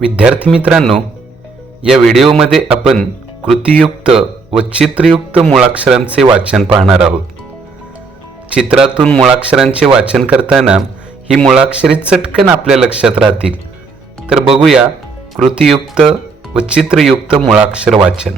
विद्यार्थी मित्रांनो या व्हिडिओमध्ये आपण कृतीयुक्त व चित्रयुक्त मुळाक्षरांचे वाचन पाहणार आहोत. चित्रातून मुळाक्षरांचे वाचन करताना ही मुळाक्षरे चटकन आपल्या लक्षात राहतील. तर बघूया कृतीयुक्त व चित्रयुक्त मुळाक्षर वाचन.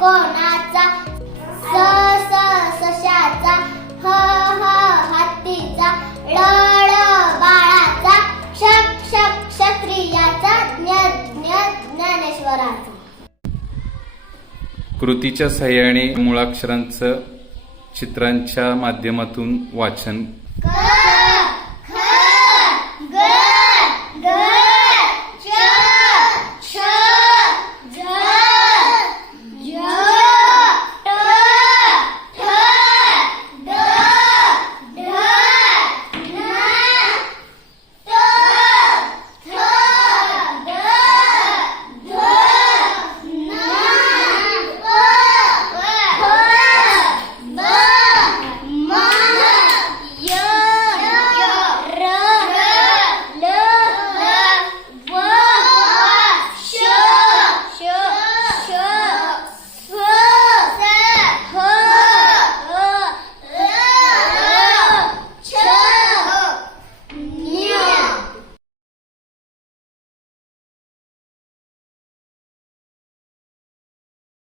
षटकोणाचा स स सशाचा. ह ह हत्तीचा. ळ ळ बाळाचा. शक शक क्षत्रियाचा. ज्ञ ज्ञ ज्ञानेश्वराचा. कृतीच्या सहाय्याने मुळाक्षरांचं चित्रांच्या माध्यमातून वाचन.